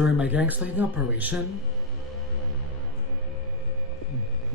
during my GangStalking operation,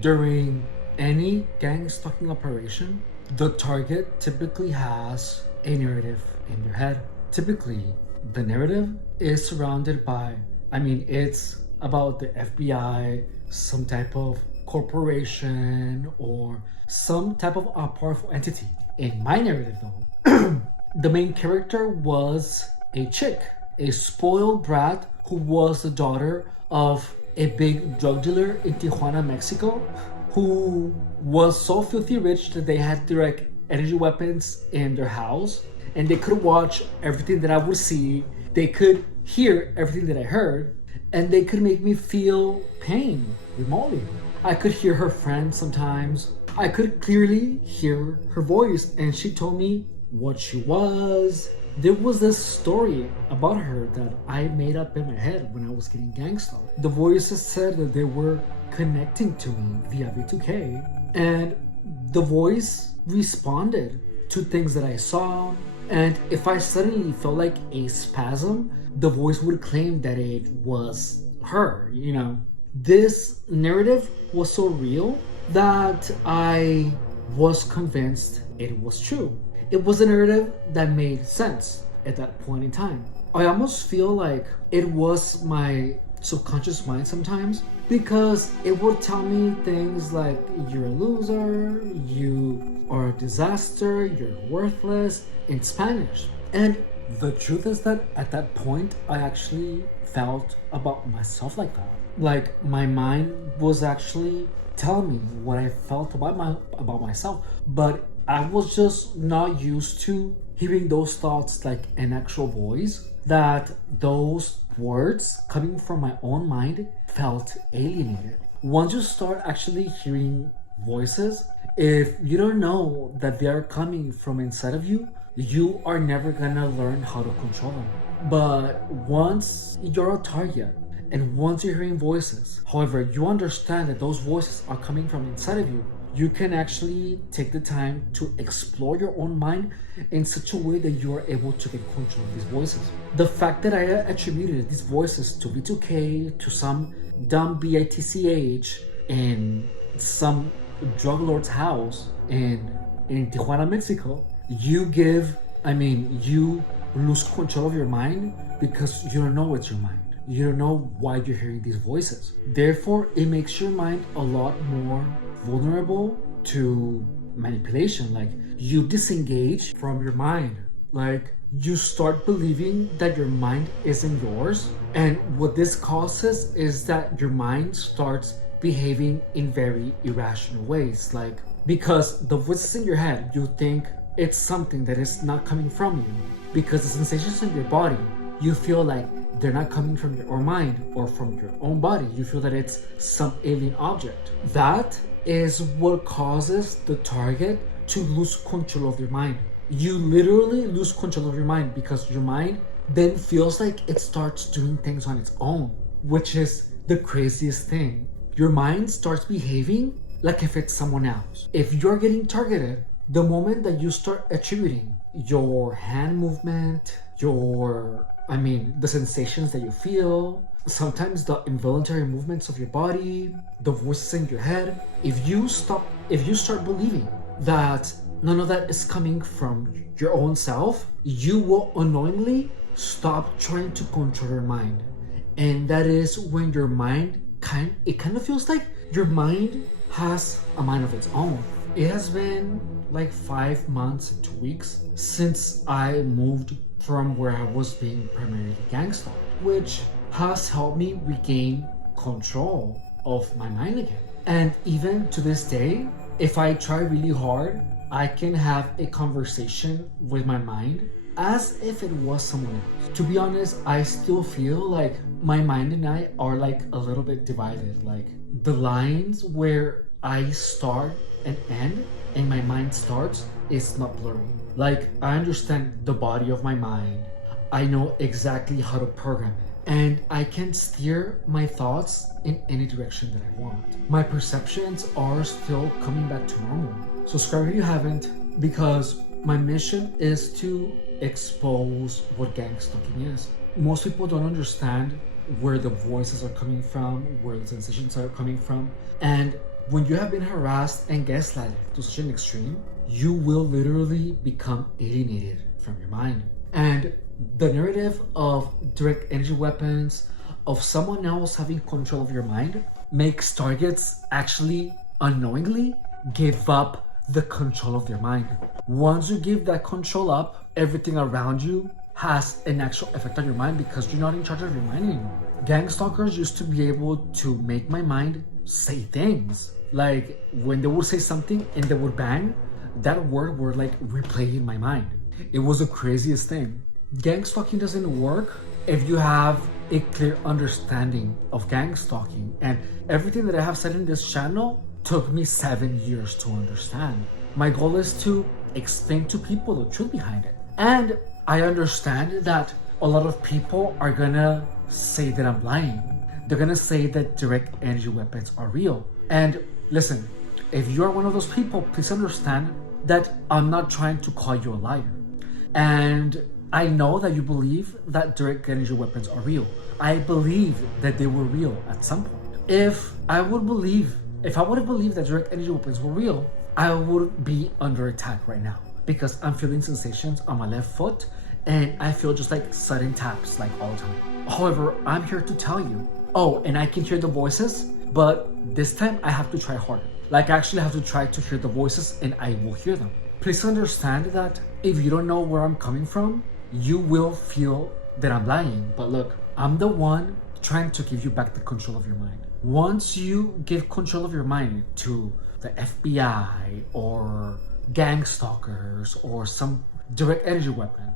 during any GangStalking operation, the target typically has a narrative in your head. Typically, the narrative is surrounded by, it's about the FBI, some type of corporation, or some type of powerful entity. In my narrative, though, the main character was a chick, a spoiled brat who was the daughter of a big drug dealer in Tijuana, Mexico, who was so filthy rich that they had direct energy weapons in their house, and they could watch everything that I would see, they could hear everything that I heard, and they could make me feel pain remotely. I could hear her friends sometimes. I could clearly hear her voice, and she told me what she was. There was this story about her that I made up in my head when I was getting gangstalked. The voices said that they were connecting to me via V2K, and the voice responded to things that I saw. And if I suddenly felt like a spasm, the voice would claim that it was her, This narrative was so real that I was convinced it was true. It was a narrative that made sense at that point in time. I almost feel like it was my subconscious mind sometimes, because it would tell me things like, you're a loser, you are a disaster, you're worthless, in Spanish. And the truth is that at that point, I actually felt about myself like that. Like, my mind was actually telling me what I felt about myself, but I was just not used to hearing those thoughts like an actual voice, that those words coming from my own mind felt alienated. Once you start actually hearing voices, if you don't know that they are coming from inside of you, you are never gonna learn how to control them. But once you're a target, and once you're hearing voices, however, you understand that those voices are coming from inside of you, you can actually take the time to explore your own mind in such a way that you are able to get control of these voices. The fact that I attributed these voices to V2K, to some dumb BITCH in some drug lord's house in Tijuana, Mexico, you lose control of your mind because you don't know it's your mind. You don't know why you're hearing these voices. Therefore, it makes your mind a lot more vulnerable to manipulation. Like, you disengage from your mind. Like, you start believing that your mind isn't yours. And what this causes is that your mind starts behaving in very irrational ways. Like, because the voices in your head, you think it's something that is not coming from you. Because the sensations in your body, you feel like they're not coming from your own mind or from your own body. You feel that it's some alien object. That is what causes the target to lose control of their mind. You literally lose control of your mind because your mind then feels like it starts doing things on its own, which is the craziest thing. Your mind starts behaving like if it's someone else. If you're getting targeted, the moment that you start attributing your hand movement, the sensations that you feel, sometimes the involuntary movements of your body, the voices in your head, if you start believing that none of that is coming from your own self, you will unknowingly stop trying to control your mind. And that is when your mind kind of feels like your mind has a mind of its own. It has been like 5 months and 2 weeks since I moved from where I was being primarily gangstalked, which has helped me regain control of my mind again. And even to this day, if I try really hard, I can have a conversation with my mind as if it was someone else. To be honest, I still feel like my mind and I are like a little bit divided. Like, the lines where I start and end and my mind starts is not blurry. Like, I understand the body of my mind. I know exactly how to program it. And I can steer my thoughts in any direction that I want. My perceptions are still coming back to normal. Subscribe if you haven't, because my mission is to expose what gangstalking is. Most people don't understand where the voices are coming from, where the sensations are coming from. And when you have been harassed and gaslighted to such an extreme, you will literally become alienated from your mind. And the narrative of direct energy weapons, of someone else having control of your mind, makes targets actually unknowingly give up the control of their mind. Once you give that control up, everything around you has an actual effect on your mind because you're not in charge of your mind anymore. Gang stalkers used to be able to make my mind say things. Like when they would say something and they would bang, that word would like replay in my mind. It was the craziest thing. Gang stalking doesn't work if you have a clear understanding of gang stalking. And everything that I have said in this channel took me 7 years to understand. My goal is to explain to people the truth behind it. And I understand that a lot of people are gonna say that I'm lying. They're gonna say that direct energy weapons are real. And listen, if you're one of those people, please understand that I'm not trying to call you a liar. And I know that you believe that direct energy weapons are real. I believe that they were real at some point. If I would have believed that direct energy weapons were real, I would be under attack right now because I'm feeling sensations on my left foot and I feel just like sudden taps like all the time. However, I'm here to tell you, oh, and I can hear the voices, but this time I have to try harder. Like I actually have to try to hear the voices and I will hear them. Please understand that if you don't know where I'm coming from, you will feel that I'm lying. But look, I'm the one trying to give you back the control of your mind. Once you give control of your mind to the FBI or gang stalkers or some direct energy weapon,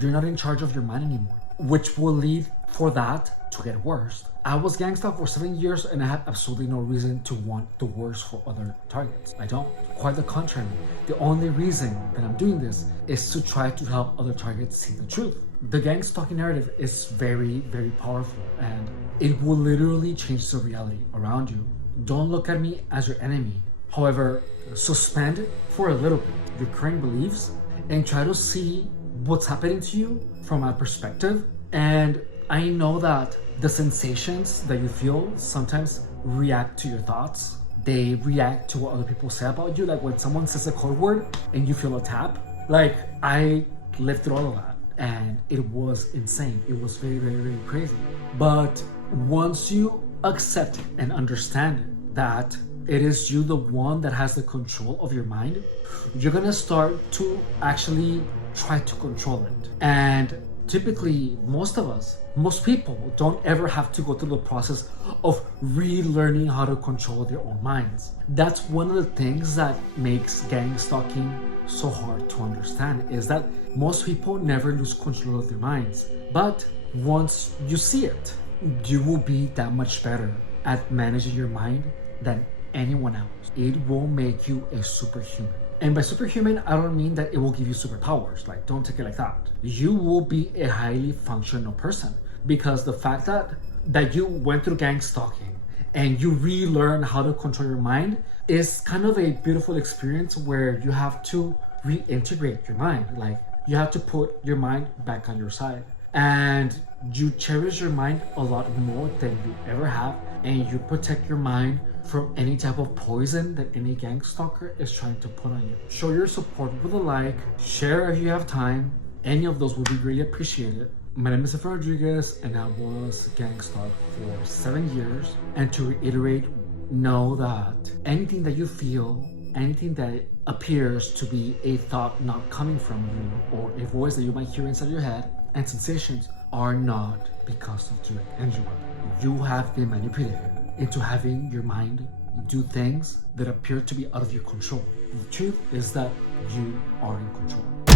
you're not in charge of your mind anymore, which will lead for that to get worse. I was gang stalked for 7 years and I have absolutely no reason to want the worst for other targets. I don't. Quite the contrary. The only reason that I'm doing this is to try to help other targets see the truth. The gang stalking narrative is very, very powerful and it will literally change the reality around you. Don't look at me as your enemy. However, suspend for a little bit your current beliefs and try to see what's happening to you from my perspective. And I know that the sensations that you feel sometimes react to your thoughts. They react to what other people say about you. Like when someone says a code word and you feel a tap. Like I lived through all of that and it was insane. It was very, very, very crazy. But once you accept and understand that it is you the one that has the control of your mind, you're gonna start to actually try to control it. And typically, most people don't ever have to go through the process of relearning how to control their own minds. That's one of the things that makes gang stalking so hard to understand, is that most people never lose control of their minds. But once you see it, you will be that much better at managing your mind than anyone else. It will make you a superhuman. And by superhuman, I don't mean that it will give you superpowers. Like, don't take it like that. You will be a highly functional person because the fact that you went through gang stalking and you relearn how to control your mind is kind of a beautiful experience where you have to reintegrate your mind. Like, you have to put your mind back on your side. And you cherish your mind a lot more than you ever have. And you protect your mind from any type of poison that any gang stalker is trying to put on you. Show your support with a like, share if you have time. Any of those would be really appreciated. My name is Efrain Rodriguez and I was gang stalked for 7 years. And to reiterate, know that anything that you feel, anything that appears to be a thought not coming from you or a voice that you might hear inside your head and sensations are not because of direct energy weapon. You have been manipulated into having your mind do things that appear to be out of your control. The truth is that you are in control.